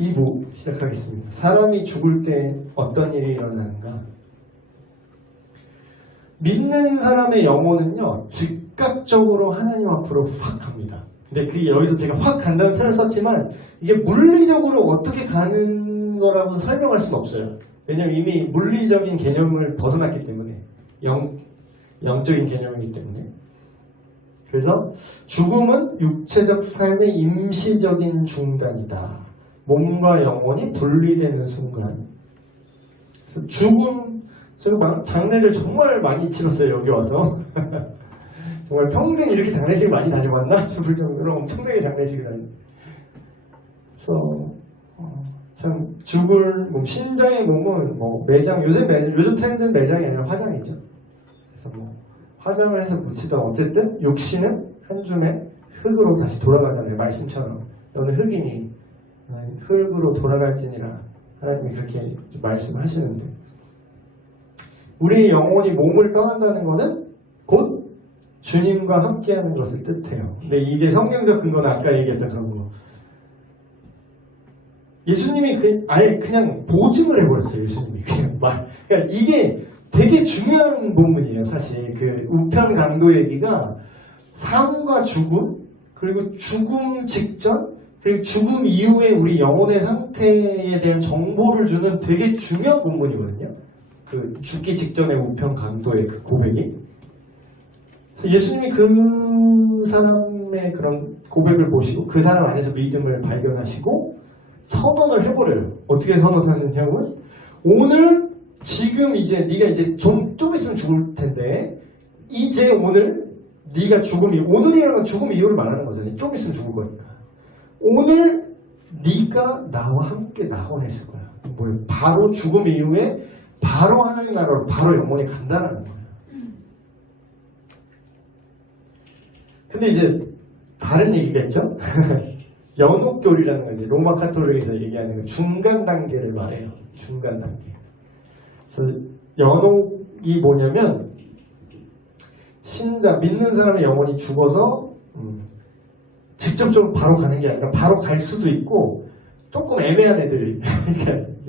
2부 시작하겠습니다. 사람이 죽을 때 어떤 일이 일어나는가? 믿는 사람의 영혼은요, 즉각적으로 하나님 앞으로 확 갑니다. 근데 그게 여기서 제가 확 간다는 표현을 썼지만 이게 물리적으로 어떻게 가는 거라고 설명할 수는 없어요. 왜냐면 이미 물리적인 개념을 벗어났기 때문에, 영적인 개념이기 때문에. 그래서 죽음은 육체적 삶의 임시적인 중단이다. 몸과 영혼이 분리되는 순간. 그래서 죽음, 제가 장례를 정말 많이 치렀어요, 여기 와서. 정말 평생 이렇게 장례식을 많이 다녀봤나 싶을 정도로 엄청나게 장례식을 다녔는데. 그래서 참 죽을 몸, 신자의 몸은 뭐 매장, 요즘 트렌드는 매장이 아니라 화장이죠. 그래서 뭐 화장을 해서 묻히던 어쨌든 육신은 한 줌의 흙으로 다시 돌아가잖아요. 말씀처럼 너는 흙이니 흙으로 돌아갈지니라 하나님이 그렇게 말씀하시는데, 우리의 영혼이 몸을 떠난다는 것은 곧 주님과 함께하는 것을 뜻해요. 근데 이게 성경적 근거는 아까 얘기했던 그런 거. 예수님이 아예 그냥 보증을 해버렸어요. 예수님이 그냥 그러니까 이게 되게 중요한 본문이에요. 사실 그 우편 강도 얘기가 삶과 죽음, 그리고 죽음 직전, 그리고 죽음 이후에 우리 영혼의 상태에 대한 정보를 주는 되게 중요한 본문이거든요. 그 죽기 직전의 우편 강도의 그 고백이. 예수님이 그 사람의 그런 고백을 보시고 그 사람 안에서 믿음을 발견하시고 선언을 해버려요. 어떻게 선언하느냐면, 오늘 지금 이제 네가 이제 좀 있으면 죽을 텐데 이제 오늘 네가 오늘이라는 건 죽음 이후를 말하는 거잖아요. 좀 있으면 죽을 거니까. 오늘 네가 나와 함께 낙원했을 거야. 뭐예요? 바로 죽음 이후에 바로 하나님 나라로 바로 영혼이 간다는 거예요. 근데 이제 다른 얘기가 있죠. 연옥교리라는 거, 이제 로마 카톨릭에서 얘기하는 거, 중간 단계를 말해요. 중간 단계. 그래서 연옥이 뭐냐면, 신자, 믿는 사람의 영혼이 죽어서 직접적으로 바로 가는 게 아니라 바로 갈 수도 있고, 조금 애매한 애들이,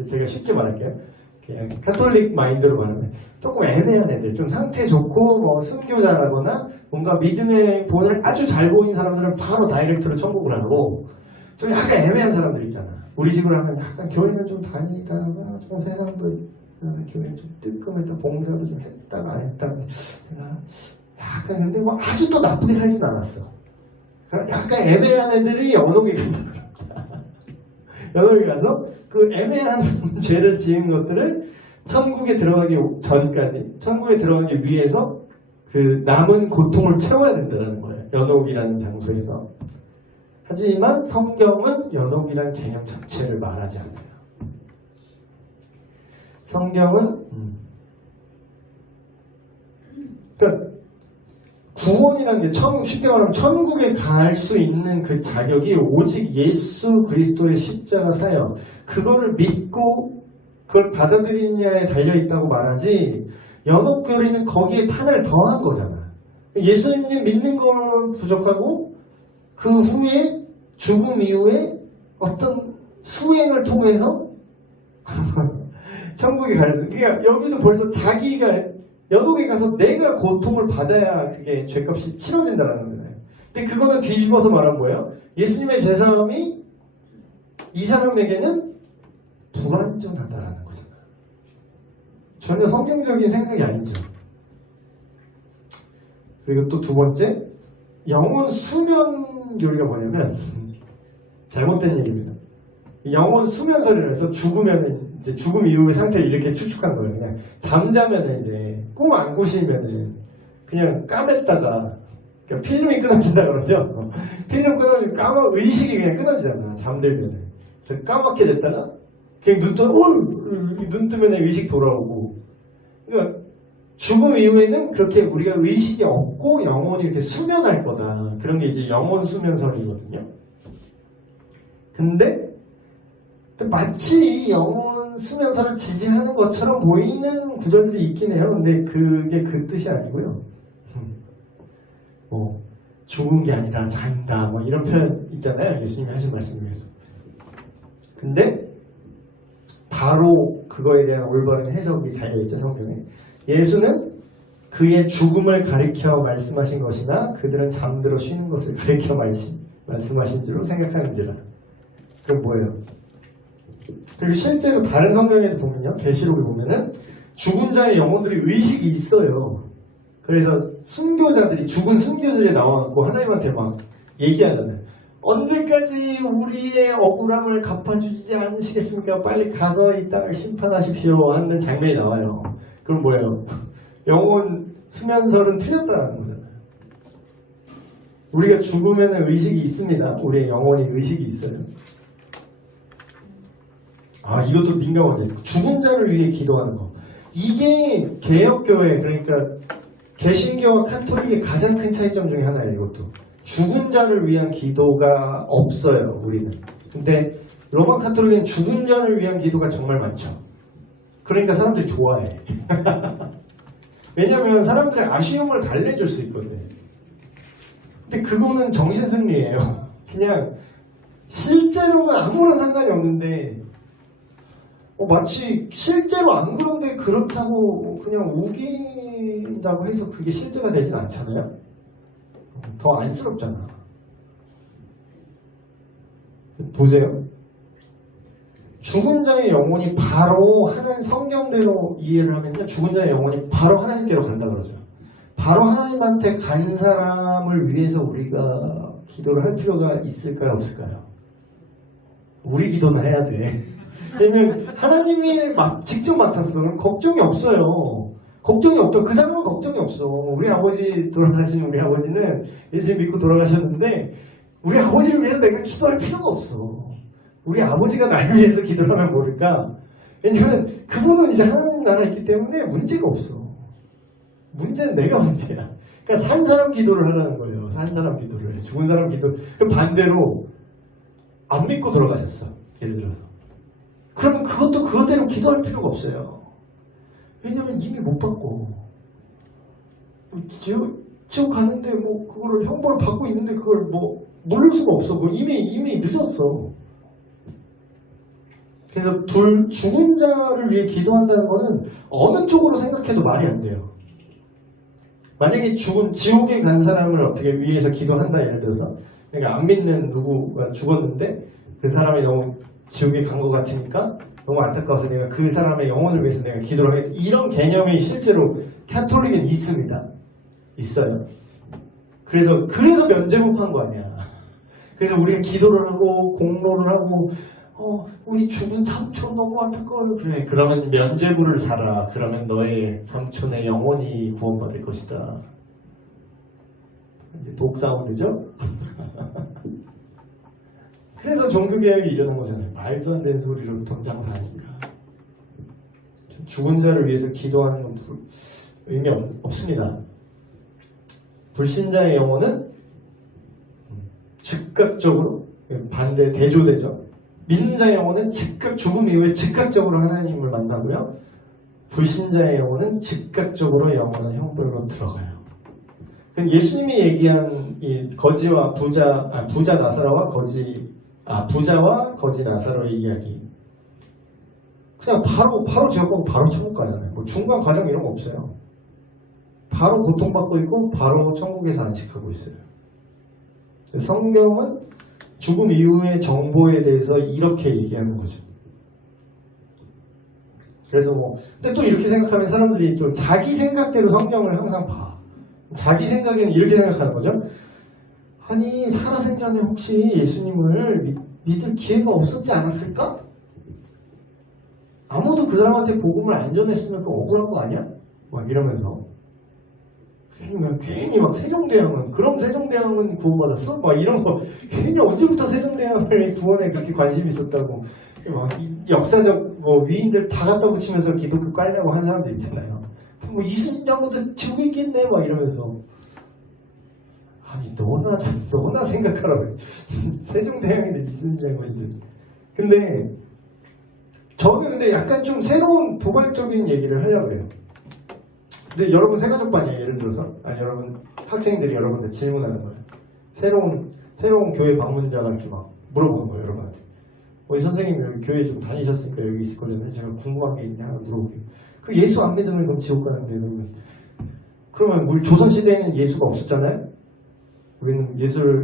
제가 쉽게 말할게요. 그냥 카톨릭 마인드로 말하면 조금 애매한 애들, 좀 상태 좋고 뭐 순교자라거나 뭔가 믿음의 본을 아주 잘 보인 사람들은 바로 다이렉트로 천국을 하고, 좀 약간 애매한 사람들 있잖아. 우리 집으로 하면 약간 교회는 좀 다니다가 좀 세상도 교회 좀 뜨끔했다, 봉사도 좀 했다가 안 했다가 약간, 근데 뭐 아주 또 나쁘게 살진 않았어. 약간 애매한 애들이 연옥에 간다. 연옥에 가서 그 애매한 죄를 지은 것들을 천국에 들어가기 전까지, 천국에 들어가기 위해서 그 남은 고통을 채워야 된다는 거예요. 연옥이라는 장소에서. 하지만 성경은 연옥이라는 개념 자체를 말하지 않아요. 성경은 그러니까 구원이라는 게 쉽게 말하면 천국에 갈 수 있는 그 자격이 오직 예수 그리스도의 십자가 사역, 그거를 믿고 그걸 받아들이느냐에 달려있다고 말하지, 연옥교리는 거기에 하나를 더한 거잖아. 예수님 믿는 걸 부족하고 그 후에 죽음 이후에 어떤 수행을 통해서 천국에 갈 수, 그러니까 여기도 벌써 자기가 연옥에 가서 내가 고통을 받아야 그게 죄값이 치러진다는 거잖아요. 근데 그거는 뒤집어서 말한 거예요. 예수님의 제사함이 이 사람에게는 불완전하다라는 거잖아요. 전혀 성경적인 생각이 아니죠. 그리고 또 두 번째, 영혼 수면 교리가 뭐냐면 잘못된 얘기입니다. 영혼 수면설을 해서 죽으면은 이제 죽음 이후의 상태를 이렇게 추측한 거예요. 그냥 잠자면은 이제 꿈 안 꾸시면은 그냥 까맸다가 그러니까 필름이 끊어진다 그러죠. 필름 끊어지면 의식이 그냥 끊어지잖아. 잠들면은. 그래서 까맣게 됐다가 그냥 눈 뜨면 의식 돌아오고. 그러니까 죽음 이후에는 그렇게 우리가 의식이 없고 영혼이 이렇게 수면할 거다. 그런 게 이제 영혼 수면설이거든요. 근데 마치 영혼 수면설을 지지하는 것처럼 보이는 구절들이 있긴 해요. 근데 그게 그 뜻이 아니고요. 뭐 죽은 게 아니라 잔다, 뭐 이런 표현 있잖아요. 예수님이 하신 말씀 중에서. 근데 바로 그거에 대한 올바른 해석이 달려있죠, 성경에. 예수는 그의 죽음을 가리켜 말씀하신 것이나 그들은 잠들어 쉬는 것을 가리켜 말씀하신 줄로 생각하는지라. 그럼 뭐예요? 그리고 실제로 다른 성경에도 보면요, 계시록에 보면은 죽은 자의 영혼들이 의식이 있어요. 그래서 순교자들이, 죽은 순교자들이 나와갖고 하나님한테 막 얘기하잖아요. 언제까지 우리의 억울함을 갚아주지 않으시겠습니까? 빨리 가서 이 땅을 심판하십시오 하는 장면이 나와요. 그럼 뭐예요? 영혼 수면설은 틀렸다는 거잖아요. 우리가 죽으면 의식이 있습니다. 우리의 영혼이 의식이 있어요. 아, 이것도 민감하게. 죽은 자를 위해 기도하는 거. 이게 개혁교회, 그러니까 개신교와 카톨릭의 가장 큰 차이점 중에 하나예요, 이것도. 죽은 자를 위한 기도가 없어요, 우리는. 근데 로마 카톨릭은 죽은 자를 위한 기도가 정말 많죠. 그러니까 사람들이 좋아해. 왜냐면 사람들의 아쉬움을 달래줄 수 있거든. 근데 그거는 정신승리예요. 그냥 실제로는 아무런 상관이 없는데 마치 실제로 안 그런데 그렇다고 그냥 우긴다고 해서 그게 실제가 되진 않잖아요. 더 안쓰럽잖아. 보세요. 죽은 자의 영혼이 바로 하나님 성경대로 이해를 하면요, 죽은 자의 영혼이 바로 하나님께로 간다 그러죠. 바로 하나님한테 간 사람을 위해서 우리가 기도를 할 필요가 있을까요, 없을까요? 우리 기도는 해야 돼. 왜냐면 하나님이 직접 맡았으면 걱정이 없어요. 걱정이 없다. 그 사람은 걱정이 없어. 우리 아버지, 돌아가신 우리 아버지는 예수 믿고 돌아가셨는데 우리 아버지를 위해서 내가 기도할 필요가 없어. 우리 아버지가 날 위해서 기도를 하면 모를까? 왜냐면 그분은 이제 하나님 나라에 있기 때문에 문제가 없어. 문제는 내가 문제야. 그러니까 산 사람 기도를 하라는 거예요. 산 사람 기도를 해. 죽은 사람 기도. 반대로 안 믿고 돌아가셨어. 예를 들어서. 그러면 그것도 그것대로 기도할 필요가 없어요. 왜냐면 이미 못 받고. 지옥 가는데 뭐 그거를 형벌을 받고 있는데 그걸 뭐 모를 수가 없어. 이미 늦었어. 그래서 죽은 자를 위해 기도한다는 거는 어느 쪽으로 생각해도 말이 안 돼요. 만약에 지옥에 간 사람을 어떻게 위해서 기도한다, 예를 들어서 그러니까 안 믿는 누구가 죽었는데 그 사람이 너무 지옥에 간 것 같으니까 너무 안타까워서 내가 그 사람의 영혼을 위해서 내가 기도를 하겠다, 이런 개념이 실제로 카톨릭은 있습니다. 있어요. 그래서 면죄부한 거 아니야. 그래서 우리가 기도를 하고 공로를 하고 우리 죽은 삼촌 너무 안타까워요. 그래, 그러면 면죄부를 사라. 그러면 너의 삼촌의 영혼이 구원받을 것이다. 이제 독사운드죠? 그래서 종교개혁이 이러는 거잖아요. 말도 안 되는 소리로 돈 장사하니까. 죽은 자를 위해서 기도하는 건 의미 없습니다. 불신자의 영혼은 즉각적으로, 반대 대조되죠. 믿는 자의 영혼은 죽음 이후에 즉각적으로 하나님을 만나고요. 불신자의 영혼은 즉각적으로 영원한 형벌로 들어가요. 예수님이 얘기한 이 거지와 부자 나사로와 부자와 거지 나사로의 이야기, 그냥 바로 지옥 가고 바로 천국 가잖아요. 뭐 중간 과정 이런 거 없어요. 바로 고통받고 있고 바로 천국에서 안식하고 있어요. 성경은 죽음 이후의 정보에 대해서 이렇게 얘기하는 거죠. 그래서 근데 또 이렇게 생각하면 사람들이 좀 자기 생각대로 성경을 항상 봐. 자기 생각에는 이렇게 생각하는 거죠. 아니, 살아생전에 혹시 예수님을 믿을 기회가 없었지 않았을까? 아무도 그 사람한테 복음을 안 전했으면 그 억울한 거 아니야? 막 이러면서 괜히 막 세종대왕은, 그럼 세종대왕은 구원받았어? 막 이런 거, 괜히 언제부터 세종대왕의 구원에 그렇게 관심이 있었다고 막 역사적 위인들 다 갖다 붙이면서 기독교 깔려고 하는 사람들 있잖아요. 뭐 이순장도 지옥에 있겠네 막 이러면서. 아니, 너나 생각하라고. 세종대왕인데 이순장이든. 근데 저는 약간 좀 새로운 도발적인 얘기를 하려고 해요. 근데 여러분 세가족반이에요. 예를 들어서 여러분 학생들이 여러분들 질문하는 거예요. 새로운 교회 방문자가 이렇게 막 물어보는 거예요. 여러분한테 선생님 여기 교회 좀 다니셨으니까 여기 있을 거잖아요. 제가 궁금한 게 있냐 하나 물어볼게요. 그 예수 안 믿으면 그럼 지옥 가는데 그러면 우리 조선시대에는 예수가 없었잖아요. 우리는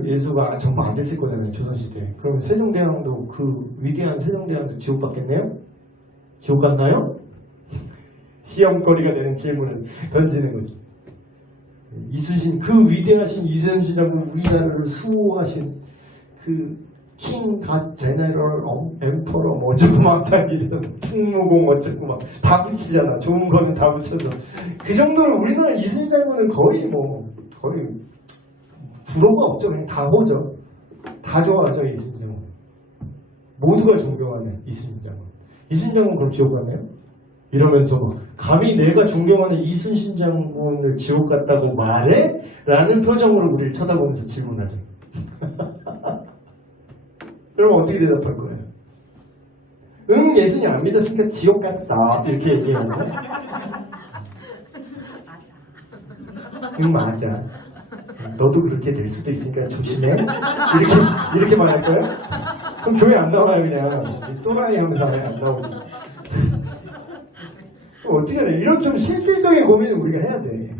예수가 전부 안 됐을 거잖아요. 조선시대에. 그러면 세종대왕도 그 위대한 세종대왕도 지옥 갔겠네요? 지옥 갔나요? 시험거리가 되는 질문을 던지는 거죠. 이순신, 그 위대하신 이순신이라고 우리나라를 수호하신 그 킹, 갓, 제네럴, 엠퍼러 뭐 어쩌고 막 다니던 풍무공 어쩌고 막 다 붙이잖아. 좋은 거는 다 붙여서. 그 정도로 우리나라 이순신 장군은 거의 부러가 없죠. 그냥 다 보죠. 다 좋아하죠. 이순신 장군. 모두가 존경하는 이순신 장군. 이순신 장군 그럼 지옥 갔나요? 이러면서 막 감히 내가 존경하는 이순신 장군을 지옥 갔다고 말해? 라는 표정으로 우리를 쳐다보면서 질문하죠. 그러면 어떻게 대답할 거예요? 응, 예수님 안 믿었으니까 지옥 갔어. 이렇게 얘기하는 거야. 응, 맞아. 너도 그렇게 될 수도 있으니까 조심해. 이렇게 말할 거예요? 그럼 교회 안 나와요, 그냥. 또라이 하면서 안 나오지. 어떻게 해야 돼? 이런 좀 실질적인 고민을 우리가 해야 돼.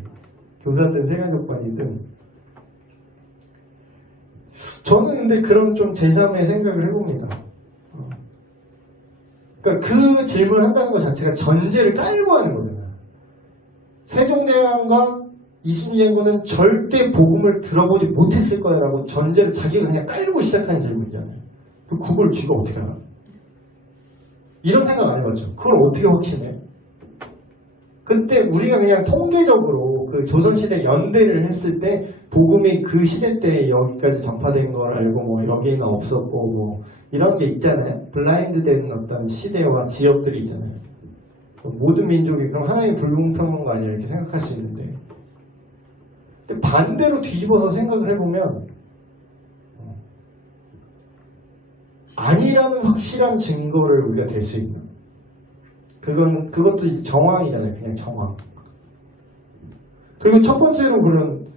교사든 세가족반이든. 저는 근데 그런 좀 제3의 생각을 해봅니다. 그러니까 그 질문을 한다는 것 자체가 전제를 깔고 하는 거잖아. 세종대왕과 이순신 장군은 절대 복음을 들어보지 못했을 거야 라고 전제를 자기가 그냥 깔고 시작한 질문이잖아요. 그걸 쥐가 어떻게 알아? 이런 생각 안 해봤죠. 그걸 어떻게 확신해? 그때 우리가 그냥 통계적으로 그 조선시대 연대를 했을 때 복음이 그 시대 때 여기까지 전파된 걸 알고 뭐 여기는 없었고 뭐 이런 게 있잖아요. 블라인드 된 어떤 시대와 지역들이 있잖아요. 모든 민족이 그럼 하나님 불공평한 거 아니야 이렇게 생각할 수 있는데 근데 반대로 뒤집어서 생각을 해보면 아니라는 확실한 증거를 우리가 댈 수 있나? 그것도 이제 정황이잖아요. 그냥 정황. 그리고 첫 번째로 그런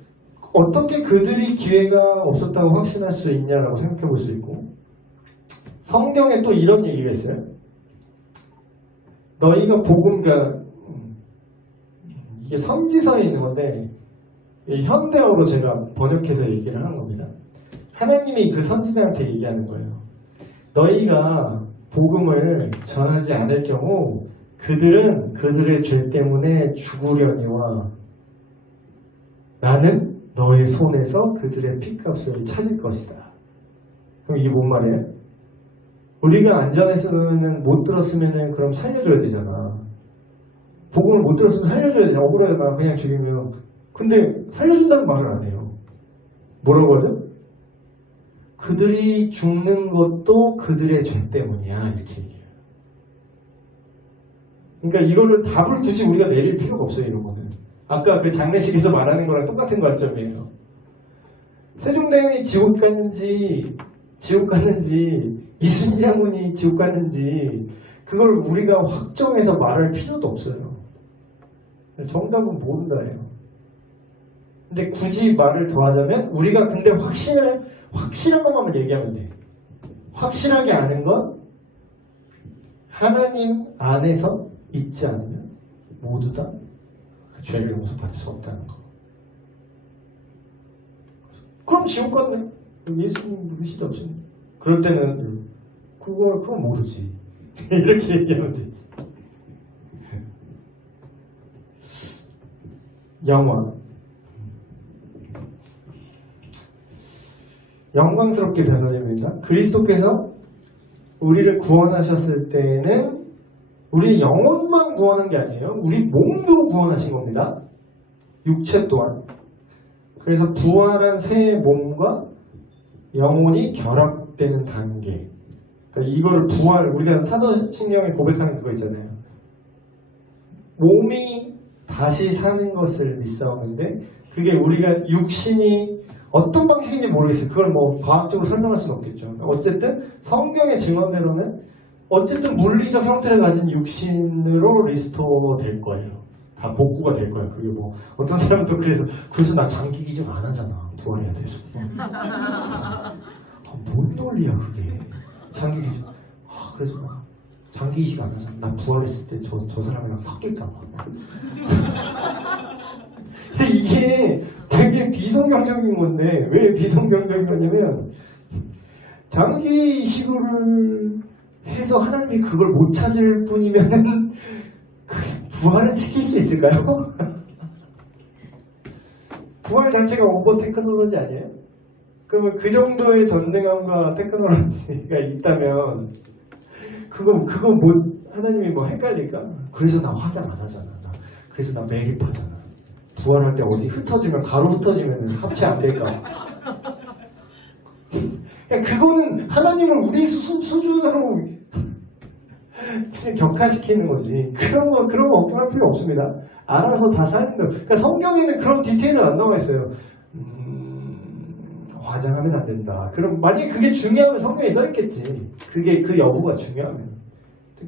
어떻게 그들이 기회가 없었다고 확신할 수 있냐라고 생각해 볼 수 있고 성경에 또 이런 얘기가 있어요. 너희가 복음가 이게 선지서에 있는 건데 현대어로 제가 번역해서 얘기를 하는 겁니다. 하나님이 그 선지자한테 얘기하는 거예요. 너희가 복음을 전하지 않을 경우 그들은 그들의 죄 때문에 죽으려니와 나는 너의 손에서 그들의 핏값을 찾을 것이다. 그럼 이게 뭔 말이에요? 우리가 안전했으면 못 들었으면 그럼 살려줘야 되잖아. 복음을 못 들었으면 살려줘야 되잖아. 억울하잖아. 그냥 죽이면. 근데 살려준다는 말을 안 해요. 뭐라고 하죠? 그들이 죽는 것도 그들의 죄 때문이야. 이렇게 얘기해요. 그러니까 이거를 답을 굳이 우리가 내릴 필요가 없어요. 이런 거는. 아까 그 장례식에서 말하는 거랑 똑같은 관점이에요. 세종대왕이 지옥 갔는지 이순신 장군이 지옥 갔는지 그걸 우리가 확정해서 말할 필요도 없어요. 정답은 모른다예요. 근데 굳이 말을 더 하자면 우리가 근데 확실한 것만 얘기하면 돼. 확실하게 아는 건 하나님 안에서 있지 않으면 모두 다 그 죄를 용서받을 수 없다는 거. 그럼 지옥 갔네. 예수님 믿으시도 없지. 그럴 때는 그건 모르지. 이렇게 얘기하면 되지. 영광스럽게 변화됩니다. 그리스도께서 우리를 구원하셨을 때는 우리 영혼만 구원한 게 아니에요. 우리 몸도 구원하신 겁니다. 육체 또한. 그래서 부활한 새 몸과 영혼이 결합되는 단계. 그러니까 이거를 우리가 사도신경에 고백하는 그거 있잖아요. 몸이 다시 사는 것을 믿사오는데 그게 우리가 육신이 어떤 방식인지 모르겠어요. 그걸 뭐 과학적으로 설명할 수는 없겠죠. 어쨌든 성경의 증언대로는 어쨌든 물리적 형태를 가진 육신으로 리스토어 될 거예요. 다 복구가 될 거예요. 그게 뭐 어떤 사람도 그래서 나 장기 기증 안 하잖아. 부활해야 돼서. 뭔 논리야 그게. 장기 기증. 그래서 막 장기 이식 안 하잖아. 나 부활했을 때 저 사람이랑 섞일까봐. 근데 이게 되게 비성경적인 건데, 왜 비성경적인 거냐면, 장기 이식을 해서 하나님이 그걸 못 찾을 뿐이면은, 부활은 시킬 수 있을까요? 부활 자체가 오버 테크놀로지 아니에요? 그러면 그 정도의 전능함과 테크놀로지가 있다면, 그거 뭐, 하나님이 뭐 헷갈릴까? 그래서 나 화장 안 하잖아. 그래서 나 매립하잖아. 부활할 때 어디 흩어지면, 가로 흩어지면 합체 안 될까? 그거는 하나님을 우리 수준으로 격화시키는 거지. 그런 거 걱정할 필요 없습니다. 알아서 다 살린다. 그러니까 성경에는 그런 디테일은 안 나와 있어요. 화장하면 안 된다. 그럼 만약에 그게 중요하면 성경에 써있겠지. 그게 그 여부가 중요하면.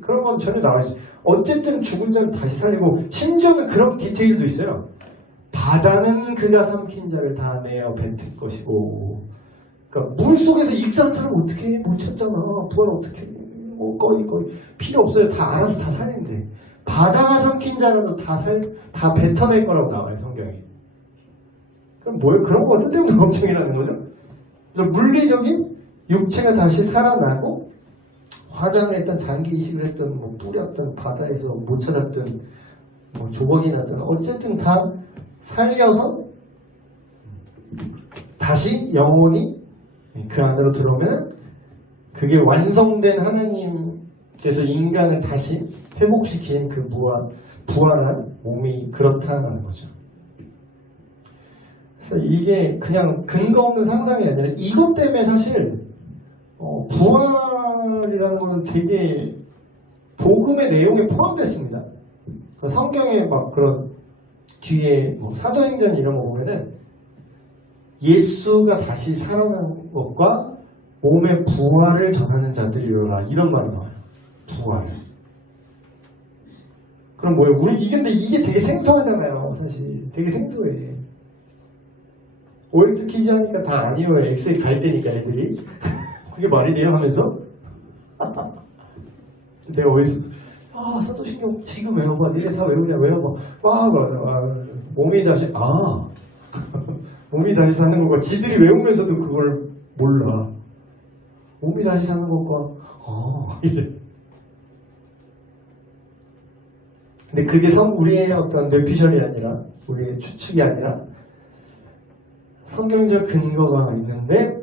그런 건 전혀 나와 있지. 어쨌든 죽은 자를 다시 살리고, 심지어는 그런 디테일도 있어요. 바다는 그가 삼킨 자를 다 내어 뱉을 것이고, 그러니까 물 속에서 익사처럼 어떻게 해? 못 찾잖아. 부활 어떻게 해? 뭐 거의 필요 없어요. 다 알아서 다 살린대. 바다가 삼킨 자라도 다 뱉어낼 거라고 나와요, 성경에. 그럼 뭐예요? 그런 거 쓸데없는 걱정이라는 거죠. 그래서 물리적인 육체가 다시 살아나고, 화장을 했던, 장기 이식을 했던, 뭐 뿌렸던, 바다에서 못 찾았던, 뭐 조각이 났던, 어쨌든 다 살려서 다시 영혼이 그 안으로 들어오면, 그게 완성된 하나님께서 인간을 다시 회복시킨 그 부활한 몸이 그렇다는 거죠. 그래서 이게 그냥 근거 없는 상상이 아니라 이것 때문에 사실 부활이라는 거는 되게 복음의 내용에 포함됐습니다. 성경에 막 그런 뒤에 뭐 사도행전 이런 거 보면은 예수가 다시 살아난 것과 몸의 부활을 전하는 자들이로라 이런 말이 나와요. 부활을. 그럼 뭐예요? 근데 이게 되게 생소하잖아요. 사실 되게 생소해. OX 퀴즈 하니까 다 아니에요. X에 갈 때니까 애들이. 그게 말이 돼요 하면서 내가 OX 사도신경 지금 외워봐. 니네 다 외우냐 외워봐. 몸이 다시 몸이 다시 사는 것과 지들이 외우면서도 그걸 몰라. 몸이 다시 사는 것과 이래. 근데 그게 우리의 어떤 뇌피셜이 아니라 우리의 추측이 아니라 성경적 근거가 있는데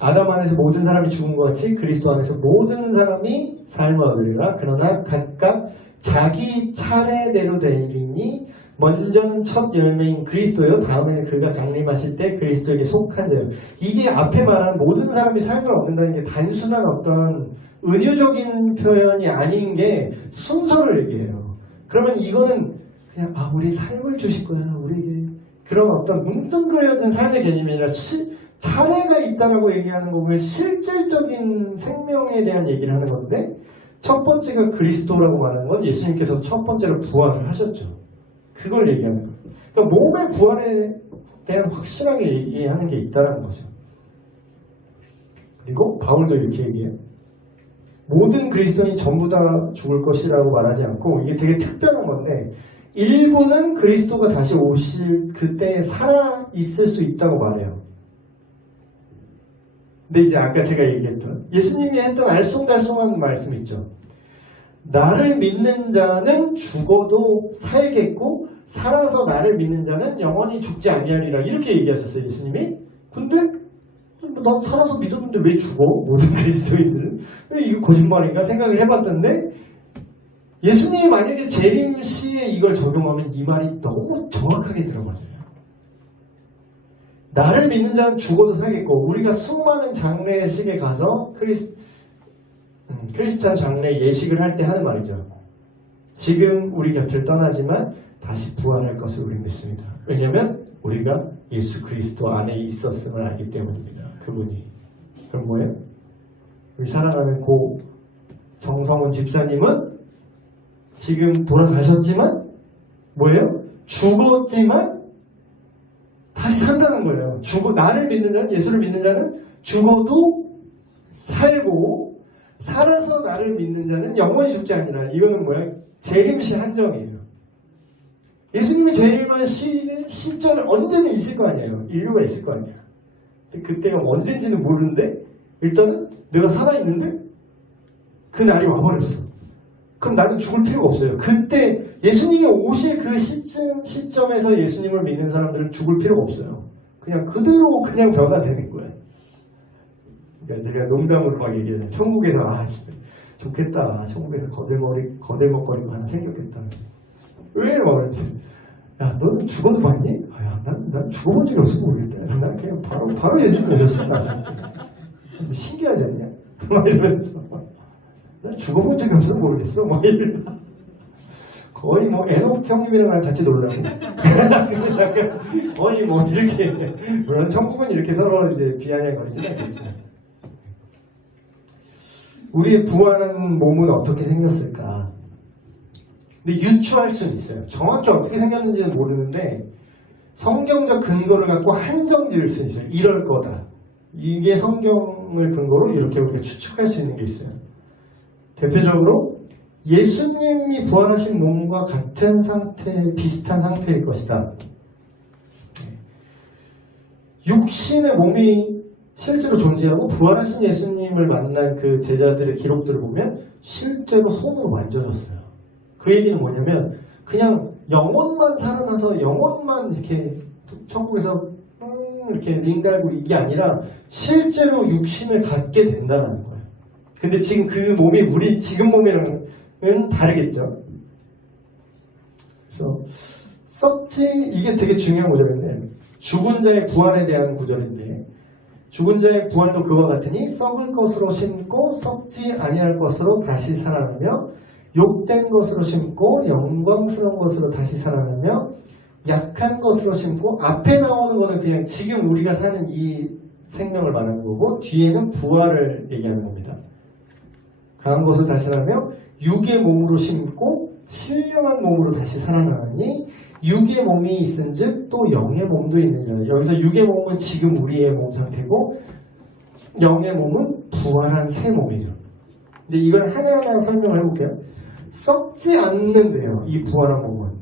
아담 안에서 모든 사람이 죽은 것 같이 그리스도 안에서 모든 사람이 삶을 얻으리라. 그러나 각각 자기 차례대로 되리니 먼저는 첫 열매인 그리스도요, 다음에는 그가 강림하실 때 그리스도에게 속한 자요. 이게 앞에 말한 모든 사람이 삶을 얻는다는 게 단순한 어떤 은유적인 표현이 아닌 게 순서를 얘기해요. 그러면 이거는 그냥 우리 삶을 주실 거야, 우리에게. 그런 어떤 뭉뚱그려진 삶의 개념이 아니라 차례가 있다라고 얘기하는 거 보면 실질적인 생명에 대한 얘기를 하는 건데, 첫 번째가 그리스도라고 말하는 건 예수님께서 첫 번째로 부활을 하셨죠. 그걸 얘기하는 거예요. 그러니까 몸의 부활에 대한 확실하게 얘기하는 게 있다는 거죠. 그리고 바울도 이렇게 얘기해요. 모든 그리스도인이 전부 다 죽을 것이라고 말하지 않고, 이게 되게 특별한 건데, 일부는 그리스도가 다시 오실 그때 살아있을 수 있다고 말해요. 근데 이제 아까 제가 얘기했던 예수님이 했던 알쏭달쏭한 말씀 있죠. 나를 믿는 자는 죽어도 살겠고 살아서 나를 믿는 자는 영원히 죽지 아니하리라 이렇게 얘기하셨어요, 예수님이. 근데 난 살아서 믿었는데 왜 죽어? 모든 그리스도인들은 이거 거짓말인가 생각을 해봤던데, 예수님이 만약에 재림 시에 이걸 적용하면 이 말이 너무 정확하게 들어맞아요. 나를 믿는 자는 죽어도 살겠고, 우리가 수많은 장례식에 가서 크리스찬 장례 예식을 할 때 하는 말이죠. 지금 우리 곁을 떠나지만 다시 부활할 것을 우리 믿습니다. 왜냐하면 우리가 예수 그리스도 안에 있었음을 알기 때문입니다. 그분이. 그럼 뭐예요? 우리 사랑하는 고 정성훈 집사님은 지금 돌아가셨지만 뭐예요? 죽었지만 다시 산다는 거예요. 나를 믿는 자는, 예수를 믿는 자는 죽어도 살고 살아서 나를 믿는 자는 영원히 죽지 않니라. 이거는 뭐야? 재림시 한정이에요. 예수님이 재림한 시점에 언제는 있을 거 아니에요. 인류가 있을 거 아니야. 그때가 언젠지는 모르는데 일단은 내가 살아있는데 그 날이 와버렸어. 그럼 나는 죽을 필요가 없어요. 그때 예수님이 오실 그 시점에서 예수님을 믿는 사람들은 죽을 필요가 없어요. 그냥 그대로 그냥 변화되는 거예요. 그러니까 제가 농담으로 막 얘기해요. 천국에서 진짜 좋겠다. 천국에서 거들먹거리고 하나 생겼겠다. 왜? 막 야, 너는 죽어도 봤니? 난 죽어본 적이 없어 모르겠다. 난 그냥 바로 예수님 믿었어. 신기하지 않냐? 막 이러면서 난 죽어본 적이 없어 모르겠어. 막 이러면서 거의 뭐 에녹 형님이랑 같이 놀라고 거의 뭐 이렇게 물론 천국은 이렇게 서로 이제 비아냥거리진 않겠지. 우리의 부활한 몸은 어떻게 생겼을까? 근데 유추할 수는 있어요. 정확히 어떻게 생겼는지는 모르는데 성경적 근거를 갖고 한정 지을 수는 있어요. 이럴 거다. 이게 성경을 근거로 이렇게 우리가 추측할 수 있는 게 있어요. 대표적으로 예수님이 부활하신 몸과 같은 상태, 비슷한 상태일 것이다. 육신의 몸이 실제로 존재하고 부활하신 예수님을 만난 그 제자들의 기록들을 보면 실제로 손으로 만져졌어요. 그 얘기는 뭐냐면 그냥 영혼만 살아나서 영혼만 이렇게 천국에서 이렇게 링 달고 이게 아니라 실제로 육신을 갖게 된다는 거예요. 근데 지금 그 몸이 우리 지금 몸이랑은 다르겠죠. 그래서 썩지 이게 되게 중요한 구절인데 죽은 자의 부활에 대한 구절인데 죽은 자의 부활도 그와 같으니 썩을 것으로 심고 썩지 아니할 것으로 다시 살아나며 욕된 것으로 심고 영광스러운 것으로 다시 살아나며 약한 것으로 심고 앞에 나오는 거는 그냥 지금 우리가 사는 이 생명을 말하는 거고 뒤에는 부활을 얘기하는 겁니다. 강한 것을 다시 하며 육의 몸으로 심고 신령한 몸으로 다시 살아나니 육의 몸이 있은즉 또 영의 몸도 있느니라. 여기서 육의 몸은 지금 우리의 몸 상태고 영의 몸은 부활한 새 몸이죠. 근데 이걸 하나하나 설명을 해볼게요. 썩지 않는데요. 이 부활한 몸은.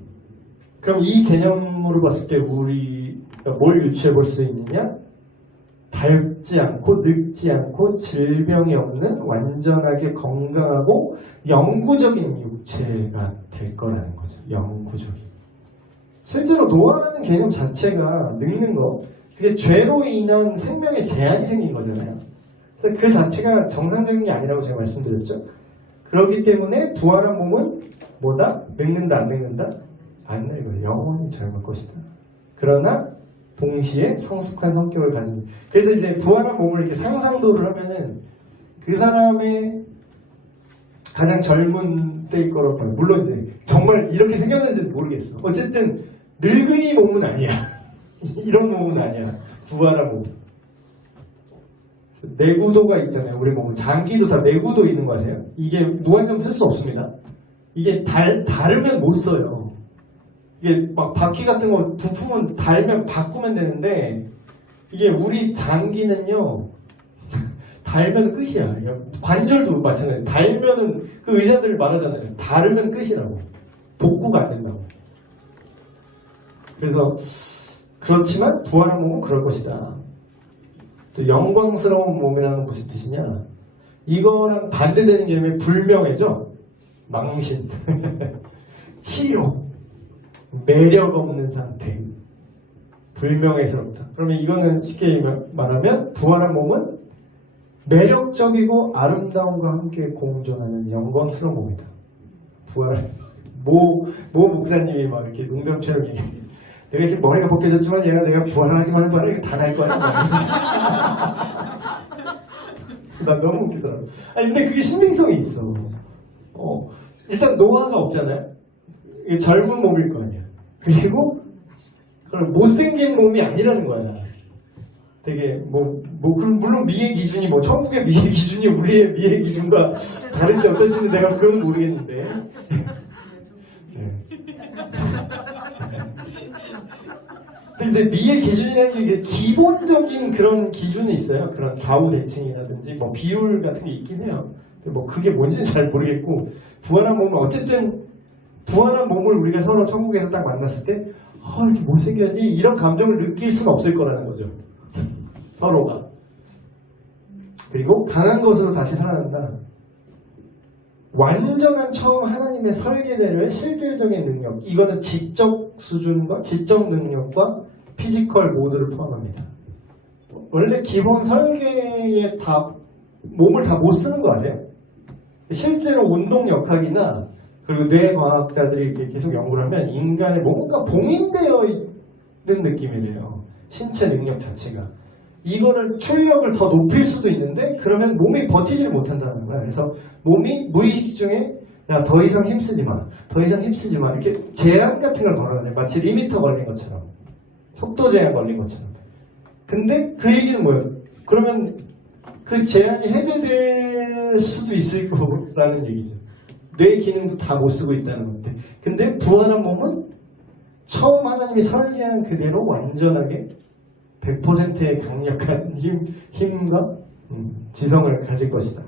그럼 이 개념으로 봤을 때 우리가 뭘 유추해 볼 수 있느냐? 닳지 않고 늙지 않고 질병이 없는 완전하게 건강하고 영구적인 육체가 될 거라는 거죠. 영구적인. 실제로 노화라는 개념 자체가 늙는 거, 그게 죄로 인한 생명에 제한이 생긴 거잖아요. 그래서 그 자체가 정상적인 게 아니라고 제가 말씀드렸죠. 그렇기 때문에 부활한 몸은 뭐다? 늙는다 안 늙는다? 안 늙어요. 영원히 젊을 것이다. 그러나 동시에 성숙한 성격을 가진. 그래서 이제 부활한 몸을 이렇게 상상도를 하면은 그 사람의 가장 젊은 때일 거라고 봐요. 물론 이제 정말 이렇게 생겼는지는 모르겠어. 어쨌든 늙은이 몸은 아니야. 이런 몸은 아니야. 부활한 몸. 내구도가 있잖아요. 우리 몸은 장기도 다 내구도 있는 거 아세요? 이게 무한정 쓸 수 없습니다. 이게 다르면 못 써요. 이게 막 바퀴 같은 거 부품은 달면 바꾸면 되는데 이게 우리 장기는요 달면 끝이야. 관절도 마찬가지예요. 달면은 그 의사들 말하잖아요. 다르면 끝이라고. 복구가 안 된다고. 그래서 그렇지만 부활한 몸은 그럴 것이다. 또 영광스러운 몸이라는 무슨 뜻이냐? 이거랑 반대되는 개념이 불명예죠. 망신, 치욕, 매력 없는 상태, 불명예스럽다. 그러면 이거는 쉽게 말하면 부활한 몸은 매력적이고 아름다움과 함께 공존하는 영광스러운 몸이다. 부활한 모 목사님이 막 이렇게 농담처럼 얘기해요. 내가 지금 머리가 벗겨졌지만 내가 부활하기만 해봐라 이거 다 날 거야. 나 너무 웃기더라고. 아니 근데 그게 신빙성이 있어. 일단 노화가 없잖아요. 이게 젊은 몸일 거 아니야. 그리고 그럼 못생긴 몸이 아니라는 거야. 되게 물론 미의 기준이 천국의 미의 기준이 우리의 미의 기준과 다른지 어떨지는 내가 그건 모르겠는데. 네. 근데 이제 미의 기준이라는 게 기본적인 그런 기준이 있어요. 그런 좌우 대칭이라든지 비율 같은 게 있긴 해요. 뭐 그게 뭔지는 잘 모르겠고, 부활한 몸은 어쨌든 부활한 몸을 우리가 서로 천국에서 딱 만났을 때 이렇게 못생겼니? 이런 감정을 느낄 수는 없을 거라는 거죠. 서로가. 그리고 강한 것으로 다시 살아난다. 완전한 처음 하나님의 설계대로의 실질적인 능력, 이거는 지적 수준과 지적 능력과 피지컬 모두를 포함합니다. 원래 기본 설계에 다 몸을 다 못 쓰는 거 아세요? 실제로 운동 역학이나 그리고 뇌과학자들이 이렇게 계속 연구를 하면 인간의 뭔가 봉인되어 있는 느낌이래요. 신체 능력 자체가. 이거를 출력을 더 높일 수도 있는데 그러면 몸이 버티지를 못한다는 거야. 그래서 몸이 무의식 중에 야, 더 이상 힘쓰지 마. 더 이상 힘쓰지 마. 이렇게 제한 같은 걸 걸어놔요. 마치 리미터 걸린 것처럼. 속도 제한 걸린 것처럼. 근데 그 얘기는 뭐예요? 그러면 그 제한이 해제될 수도 있을 거라는 얘기죠. 뇌 기능도 다 못 쓰고 있다는 건데. 근데 부활한 몸은 처음 하나님이 설계한 그대로 완전하게 100%의 강력한 힘과 지성을 가질 것이다.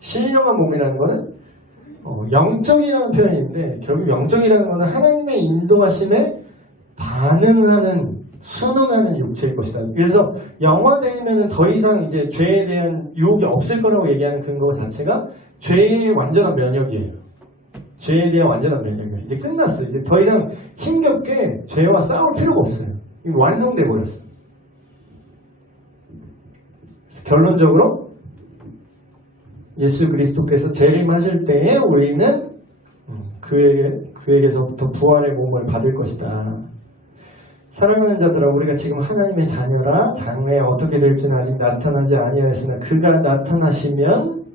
신령한 몸이라는 것은 영적이라는 표현인데 결국 영적이라는 것은 하나님의 인도하심에 반응하는 순응하는 육체일 것이다. 그래서 영화되면 더 이상 이제 죄에 대한 유혹이 없을 거라고 얘기하는 근거 자체가 죄의 완전한 면역이에요. 죄에 대한 완전한 면역이에요. 이제 끝났어요. 이제 더 이상 힘겹게 죄와 싸울 필요가 없어요. 이거 완성돼 버렸어요. 결론적으로 예수 그리스도께서 재림하실 때에 우리는 그에게서부터 부활의 몸을 받을 것이다. 사랑하는 자들아, 우리가 지금 하나님의 자녀라. 장래에 어떻게 될지는 아직 나타나지 아니하였으나 그가 나타나시면,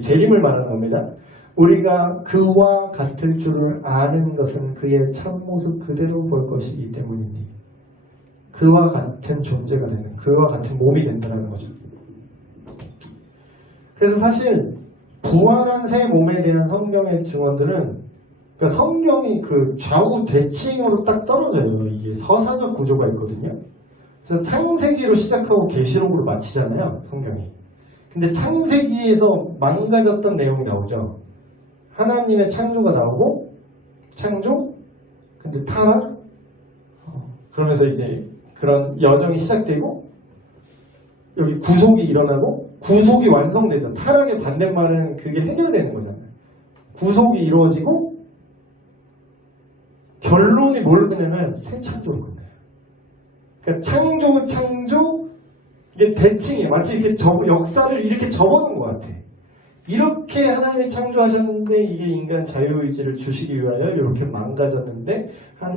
재림을 말하는 겁니다. 우리가 그와 같을 줄을 아는 것은 그의 참모습 그대로 볼 것이기 때문이니 그와 같은 존재가 되는, 그와 같은 몸이 된다는 거죠. 그래서 사실 부활한 새 몸에 대한 성경의 증언들은, 그러니까 성경이 그 좌우 대칭으로 딱 떨어져요. 이게 서사적 구조가 있거든요. 그래서 창세기로 시작하고 계시록으로 마치잖아요, 성경이. 근데 창세기에서 망가졌던 내용이 나오죠. 하나님의 창조가 나오고, 창조, 근데 타락, 그러면서 이제 그런 여정이 시작되고, 여기 구속이 일어나고, 구속이 완성되죠. 타락의 반대말은 그게 해결되는 거잖아요. 구속이 이루어지고, 결론이 뭘 끝내면 새 창조를 끝내요. 그러니까 창조, 이게 대칭이에요. 마치 이렇게 역사를 이렇게 접어놓은 것 같아. 이렇게 하나님이 창조하셨는데 이게 인간 자유의지를 주시기 위하여 이렇게 망가졌는데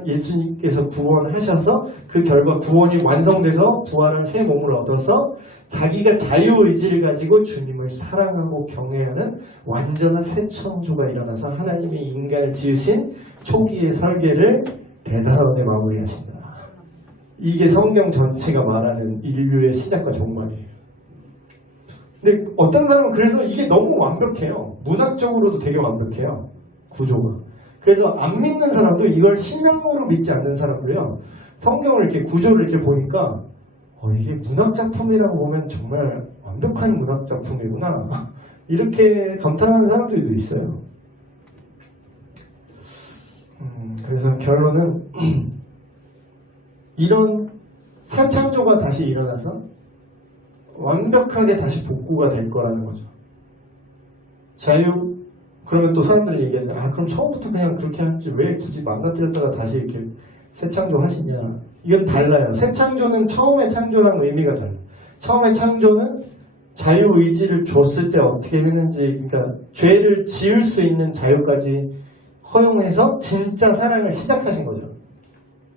예수님께서 구원하셔서 그 결과 구원이 완성돼서 부활한 새 몸을 얻어서 자기가 자유의지를 가지고 주님을 사랑하고 경외하는 완전한 새 창조가 일어나서 하나님이 인간을 지으신 초기의 설계를 대단하게 마무리하신다. 이게 성경 전체가 말하는 인류의 시작과 종말이에요. 근데 어떤 사람은 그래서 이게 너무 완벽해요. 문학적으로도 되게 완벽해요. 구조가. 그래서 안 믿는 사람도 이걸 신앙으로 믿지 않는 사람도요. 성경을 이렇게 구조를 이렇게 보니까 이게 문학작품이라고 보면 정말 완벽한 문학작품이구나. 이렇게 감탄하는 사람들도 있어요. 그래서 결론은 이런 새 창조가 다시 일어나서 완벽하게 다시 복구가 될 거라는 거죠. 자유, 그러면 또 사람들이 얘기하죠. 그럼 처음부터 그냥 그렇게 하지 왜 굳이 망가뜨렸다가 다시 이렇게 새 창조 하시냐. 이건 달라요. 새 창조는 처음의 창조랑 의미가 달라요. 처음의 창조는 자유의지를 줬을 때 어떻게 했는지, 그러니까 죄를 지을 수 있는 자유까지 허용해서 진짜 사랑을 시작하신 거죠.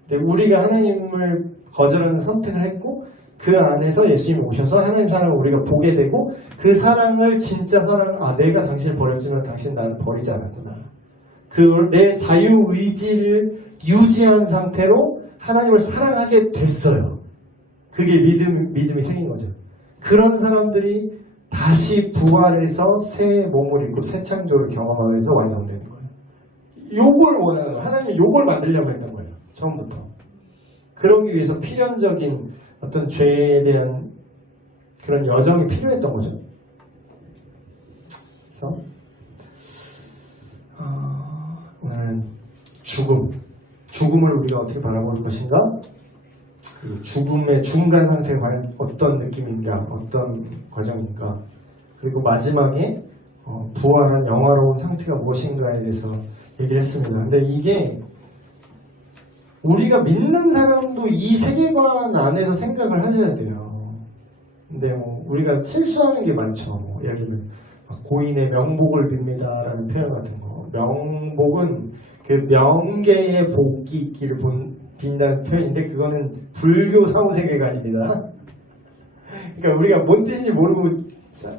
근데 우리가 하나님을 거절하는 선택을 했고 그 안에서 예수님이 오셔서 하나님 사랑을 우리가 보게 되고 그 사랑을 진짜 사랑, 내가 당신을 버렸지만 당신 나를 버리지 않았구나. 내 자유의지를 유지한 상태로 하나님을 사랑하게 됐어요. 그게 믿음이 생긴 거죠. 그런 사람들이 다시 부활해서 새 몸을 입고 새 창조를 경험하면서 완성되는 거예요. 요걸 원하는 거예요. 하나님이 요걸 만들려고 했던 거예요. 처음부터. 그러기 위해서 필연적인 어떤 죄에 대한 그런 여정이 필요했던 거죠. 하는 죽음을 우리가 어떻게 바라볼 것인가, 그리고 죽음의 중간 상태가 과연 어떤 느낌인가, 어떤 과정인가, 그리고 마지막에 부활한 영화로운 상태가 무엇인가에 대해서 얘기를 했습니다. 근데 이게 우리가 믿는 사람도 이 세계관 안에서 생각을 하셔야 돼요. 근데 우리가 실수하는 게 많죠. 예를 들면 고인의 명복을 빕니다라는 표현 같은 거. 명복은 그 명계의 복이 있기를 빈다는 표현인데 그거는 불교 사후세계관입니다. 그러니까 우리가 뭔 뜻인지 모르고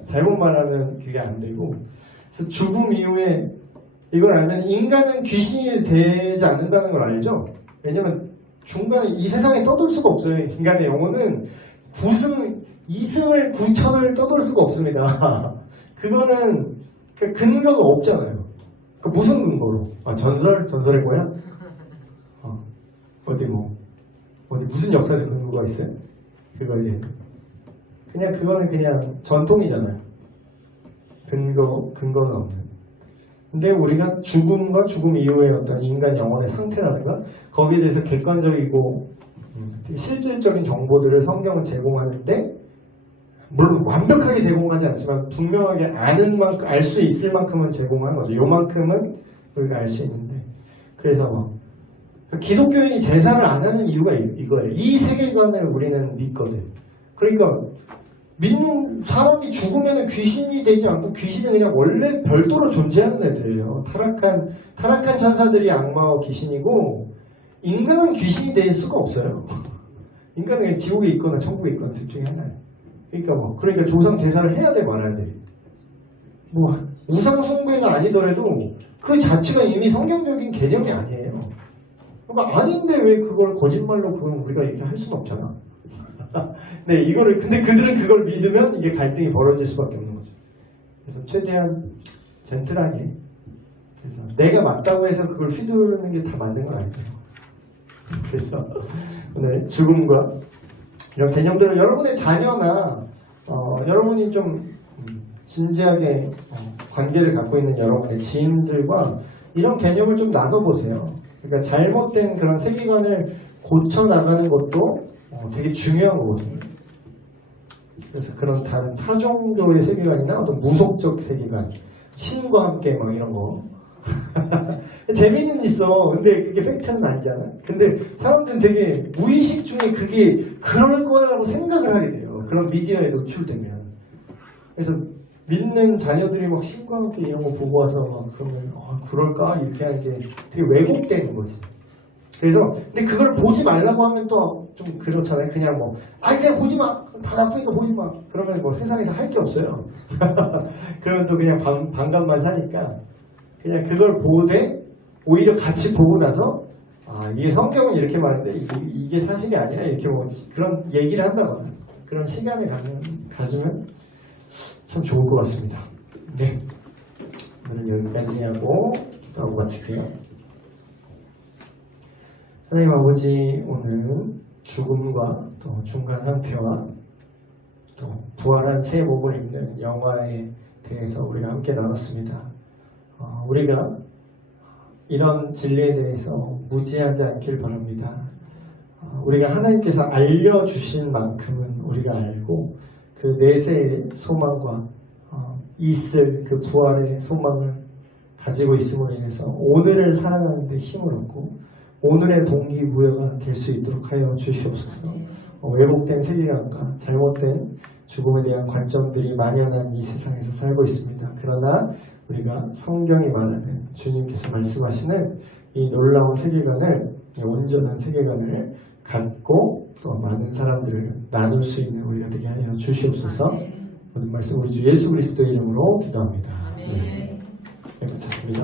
잘못 말하면 그게 안 되고, 그래서 죽음 이후에 이걸 알면 인간은 귀신이 되지 않는다는 걸 알죠? 왜냐면 중간에 이 세상에 떠돌 수가 없어요. 인간의 영혼은 이승을 구천을 떠돌 수가 없습니다. 그거는 근거가 없잖아요. 무슨 근거로? 전설의 거야? 어디 무슨 역사적 근거가 있어요? 그거에 그거는 그냥 전통이잖아요. 근거는 없는. 근데 우리가 죽음과 죽음 이후의 어떤 인간 영혼의 상태라든가 거기에 대해서 객관적이고 실질적인 정보들을 성경은 제공하는데, 물론 완벽하게 제공하지 않지만 분명하게 아는 만큼, 알 수 있을 만큼은 제공하는 거죠. 요만큼은 우리가 알 수 있는데, 그래서 기독교인이 제사를 안 하는 이유가 이거예요. 이 세계관을 우리는 믿거든. 그러니까 믿는 사람이 죽으면 귀신이 되지 않고 귀신은 그냥 원래 별도로 존재하는 애들이에요. 타락한 천사들이 악마와 귀신이고, 인간은 귀신이 될 수가 없어요. 인간은 그냥 지옥에 있거나 천국에 있거나 둘 중에 하나예요. 그러니까 조상 제사를 해야 돼 말아야 돼. 우상 숭배가 아니더라도 그 자체가 이미 성경적인 개념이 아니에요. 그러니까 아닌데 왜 그걸 거짓말로 그건 우리가 이렇게 할 수는 없잖아. 네, 근데 그들은 그걸 믿으면 이게 갈등이 벌어질 수밖에 없는 거죠. 그래서 최대한 젠틀하게, 그래서 내가 맞다고 해서 그걸 휘두르는 게 다 맞는 건 아니죠. 그래서 오늘 죽음과 이런 개념들은 여러분의 자녀나 여러분이 좀 진지하게 관계를 갖고 있는 여러분의 지인들과 이런 개념을 좀 나눠보세요. 그러니까 잘못된 그런 세계관을 고쳐나가는 것도 되게 중요한 거거든요. 그래서 그런 다른 타종교의 세계관이나 어떤 무속적 세계관, 신과 함께 막 이런 거 재미는 있어. 근데 그게 팩트는 아니잖아. 근데 사람들은 되게 무의식 중에 그게 그럴 거라고 생각을 하게 돼요. 그런 미디어에 노출되면. 그래서 믿는 자녀들이 막 신과 함께 이런 거 보고 와서 막 그러면 그럴까? 이렇게 하는 게 되게 왜곡되는 거지. 그래서 근데 그걸 보지 말라고 하면 또 좀 그렇잖아요. 그냥 그냥 보지 마. 다 나쁘니까 보지 마. 그러면 세상에서 할 게 없어요. 그러면 또 그냥 반감만 사니까 그냥 그걸 보되 오히려 같이 보고 나서 이게 성경은 이렇게 말하는데 이게 사실이 아니라 이렇게 그런 얘기를 한다거나 그런 시간을 가지면 참 좋을 것 같습니다. 네, 오늘은 여기까지 하고 기도하고 마칠게요. 하나님 아버지, 오늘 죽음과 또 중간 상태와 또 부활한 새 몸을 입는 영화에 대해서 우리가 함께 나눴습니다. 우리가 이런 진리에 대해서 무지하지 않길 바랍니다. 우리가 하나님께서 알려주신 만큼은 우리가 알고 그 내세의 소망과 있을 그 부활의 소망을 가지고 있음으로 인해서 오늘을 살아가는 데 힘을 얻고 오늘의 동기부여가 될 수 있도록 하여 주시옵소서. 왜곡된 세계관과 잘못된 죽음에 대한 관점들이 만연한 이 세상에서 살고 있습니다. 그러나 우리가 성경이 말하는 주님께서 말씀하시는 이 놀라운 세계관을, 온전한 세계관을 갖고 또 많은 사람들을 나눌 수 있는 우리가 되게 하여 주시옵소서. 모든 말씀 우리 주 예수 그리스도의 이름으로 기도합니다. 네, 마쳤습니다.